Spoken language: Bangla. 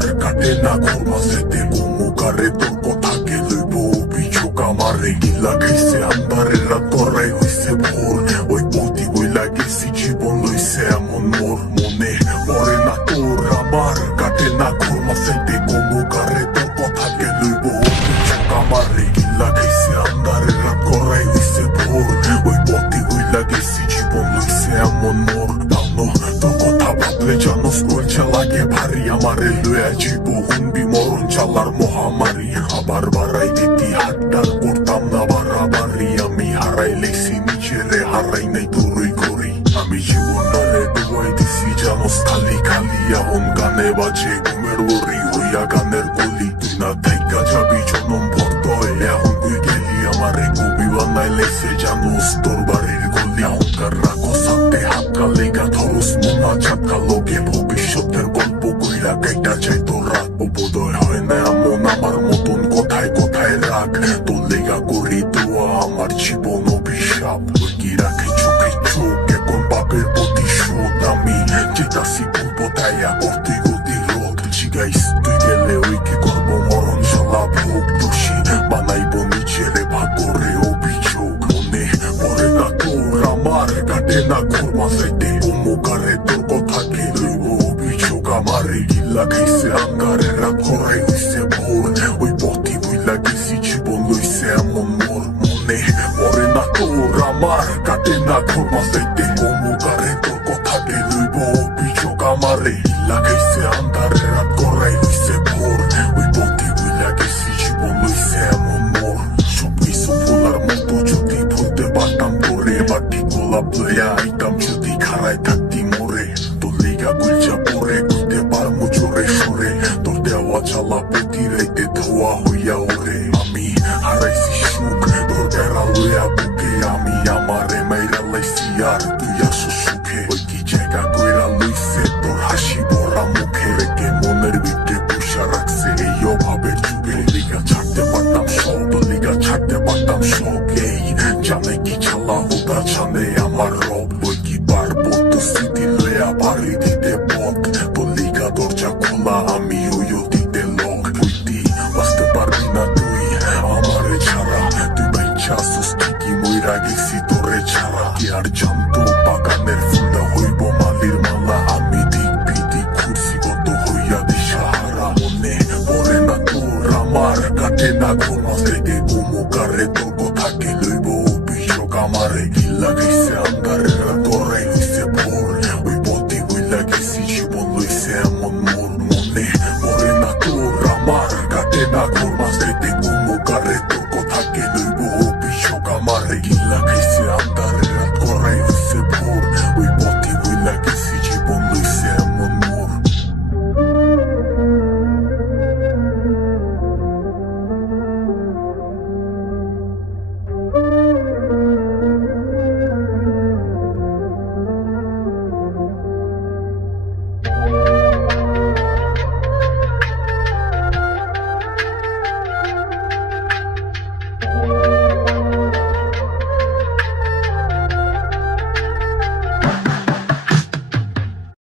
আমার কাটে না ঘুম মাঝেতে কুমুকারে তোর কথাকে লইব অভিযোগ আমারে গিলা খাইছে আন্ধারের রাত করাই হইছে ভোর ওই পতি বইলা গেছি জীবন লইছে এমন মোর মনে পড়ে না তোর আমার কাটে না ঘুম মাঝেতে কুমুকারে তোর কথাকে লইব অভিযোগ আমারে গিলা খাইছে আন্ধারের রাত করাই হইছে ভোর ওই পতি বইলা গেছি জীবন লইছে এমন মোর তোর কথা ভাবলে জানোস কইছে লাগে ভারী আমারে লইয়া জীব হুনবি মরণ চালার মহামারী আবার বাড়াই দিতি হাতটার করতাম না বাড়াবাড়ি আমি হারাই লেছি নিজেরে হারাই নাই তোরই করি আমি জীবনারে ডুবাই দিছি জানোস খালি খালি এখন গানে বাজে ঘুমের ওরি হইয়া গানের গলি তুই না থাইকা যাবি জনম ভর্ত এখন কই গেলি আমারে কবি বানাই লেছে জানোস তোর বাড়ির গলি এখনকার রাখো সাথে হাত কালেগা ধরস মোনা চাকা লোকে ভবিষ্যতের গল্প কইরা কাইটা চাই তোর রাত বোধয় হয় না এমন আমার মতন কথায় কথায় রাখ তোর লেগা করি দোয়া আমার জীবন অভিশাপ ওই কি রাখে চোখে চোখ এখন বাপের প্রতিশোধ আমি যেতাছি পূর্ব তাইয়া করতে গতি রোধ জিগাইস তুই গেলে ওই কি করবো মরণ শালা ভোগ দোষী বানাইব নিজেরে ভাগরে অভিযোগ মনে পড়ে না তোর আমার কাটে না ঘুর মাঝাইতে কুমুকারে তোর কথাকে লইব অভিযোগ আমারে গিল্লা খাইছে আঙ্গারে রাত করাই হইছে ভোর ওই পথি বইলা গেছি জীবন লইছে এমন মোর মনে পড়ে না তোর আমার কাটে না ঘুর মাঝাইতে কুমুকারে তোর কথাকে লইব অভিযোগ আমারে গিল্লা খাইছে আঙ্গারে রাত করাই হইছে ভোর ওই পথি বইলা গেছি জীবন লইছে এমন মোর সবকিছু ভোলার মতো যদি ভুলতে পারতাম তোরে বাটি গোলাপ লইয়া আইতাম যদি খাড়াই থাকতি মোরে তোর লিগা গুলচা পরে কইতে পারমু জোরে সরে তোর দেওয়া চালা প্রতি রাইতে ধোয়া হইয়া ওরে আমি হারাইছি সুখ তোর বেড়া লইয়া বুকে আমি আমারে মাইরা লাইছি আর তুই আসো সুখে ওই কি জায়গা কইরা লইছে তোর হাসি ভরা মুখে রেখে মনের ভিতরে পুষা রাখছে এই অভাবের যুগে লিগা ছাড়তে পারতাম সব লিগা ছাড়তে পারতাম সব এই জানে কি ছালা হুদা জানে আমার রব ওই কি পারবো তো স্মৃতি লইয়া বাড়ি দিতে পথ তোর লিগা দরজা খোলা আমি ওইও দিতে লোক বুঝতি বাঁচতে পারবি না তুই আমারে ছাড়া তুই বাইচা সুস্থিতি মইরা গেছি তোরে ছাড়া কি আর জানতো বাগানের ফুলটা হইব মালির মালা আমি দিক বিদিক ঘুরছি কত হইয়া দিশাহারা মনে পড়ে না তোর আমার কাটে না ঘুম মাঝে কুমুকারে তোর কথাকে লইব অভিযোগ আমারে